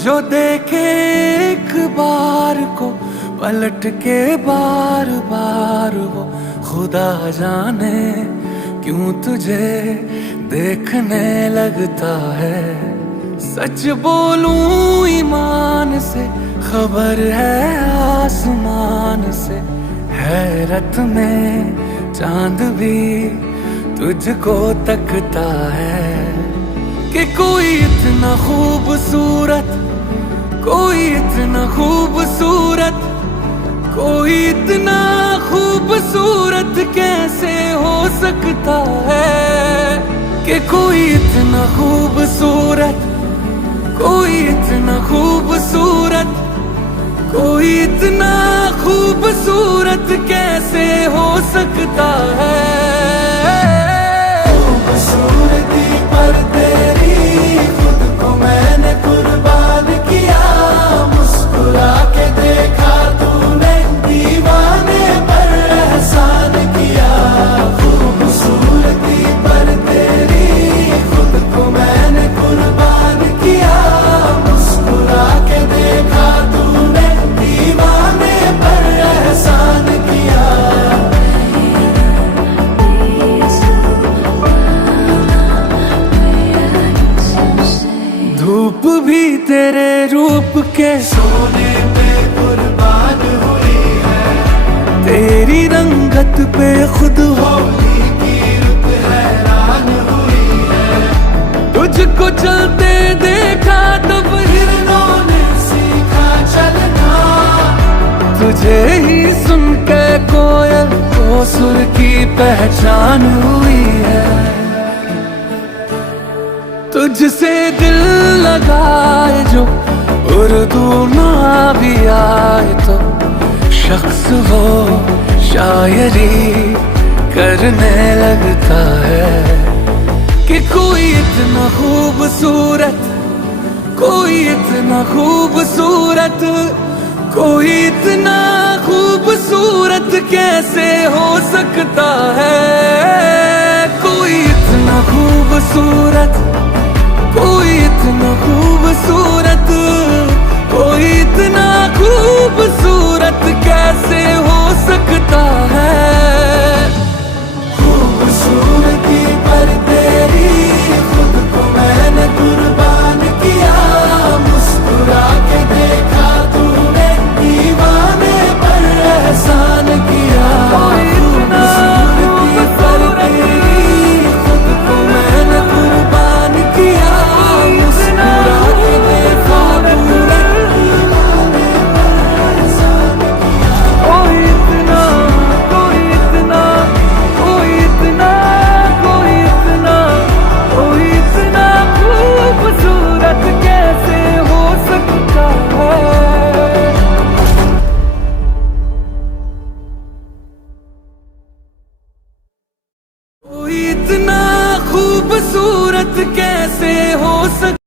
जो देखे एक बार को पलट के बार बार वो खुदा जाने क्यों तुझे देखने लगता है। सच बोलूं ईमान से खबर है आसमान से, हैरत में चांद भी तुझको तकता है कि कोई इतना खूबसूरत, कोई इतना खूबसूरत, कोई इतना खूबसूरत कैसे हो सकता है कि कोई इतना खूबसूरत, कोई इतना खूबसूरत, कोई इतना खूबसूरत कैसे हो सकता है। खूबसूरती पर तेरी खुद को मैंने कुर्बान किया, मुस्कुरा के देखा तूने दीवाने पर एहसान किया। खूबसूरती पर तेरी खुद को मैंने कुर्बान किया, मुस्कुरा के देखा तूने दीवाने पर एहसान किया। धूप भी तेरे रूप के सोने पे कुर्बान हुई है, तेरी रंगत पे खुद होली की रुत हैरान हुई है। तुझको चलते देखा तब हिरणों ने सीखा चलना, तुझे ही सुन के कोयल को सुर की पहचान हुई है। तुझसे दिल लगाए जो उर्दू ना भी आए तो शख्स वो शायरी करने लगता है कि कोई इतना खूबसूरत, कोई इतना खूबसूरत, कोई इतना खूबसूरत कैसे हो सकता है। कोई इतना खूबसूरत, कोई इतना खूबसूरत, कोई इतना खूबसूरत कैसे हो सकता है। खूबसूरती पर तेरी खुद को मैंने कुर्बान किया, मुस्कुरा के देखा तूने दीवाने पर एहसान किया। खूबसूरती पर तेरी खुद को मैंने कुर्बान किया, मुस्कुरा के देखा तूने दीवाने पर एहसान किया। कोई इतना, कोई इतना, कोई इतना, कोई इतना, कोई इतना खूबसूरत कैसे हो सकता है। कोई इतना खूबसूरत कैसे हो सकता